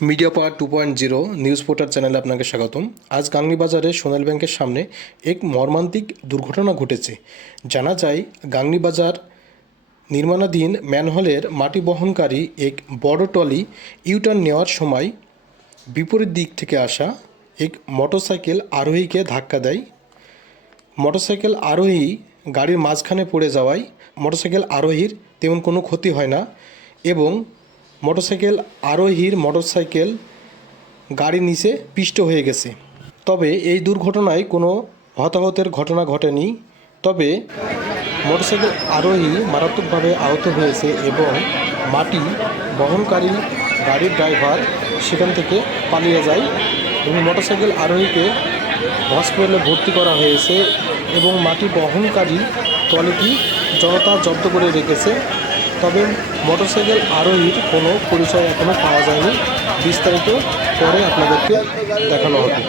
Media power two point zero news porter চ্যানেলে আপনাকে স্বাগতম। আজ গাংনী সোনাল ব্যাংকের সামনে এক মর্মান্তিক দুর্ঘটনা ঘটেছে। জানা যায় গাংনী বাজার নির্মাণাধীন ম্যানহোলের মাটি বহনকারী এক বড় ট্রলি ইউটার্ন নেওয়ার সময় বিপরীত দিক থেকে আসা এক মোটরসাইকেল আরোহীকে ধাক্কা দেয়। মোটরসাইকেল আরোহী গাড়ির মাঝখানে পড়ে যাওয়ায় মোটরসাইকেল আরোহীর তেমন কোনো ক্ষতি হয় না এবং মোটরসাইকেল আরোহীর মোটরসাইকেল গাড়ির নিচে পিষ্ট হয়ে গেছে। তবে এই দুর্ঘটনায় কোনো হতাহতের ঘটনা ঘটেনি। তবে মোটরসাইকেল আরোহী মারাত্মকভাবে আহত হয়েছে এবং মাটি বহনকারী গাড়ির ড্রাইভার সেখান থেকে পালিয়ে যায়। এবং মোটরসাইকেল আরোহীকে হসপিটালে ভর্তি করা হয়েছে এবং মাটি বহনকারী ট্রলিটি জনতা জব্দ করে রেখেছে। তবে মোটরসাইকেল আরোহীর কোনো পরিচয় এখনও পাওয়া যায়নি। বিস্তারিত পরে আপনাদেরকে দেখানো হবে।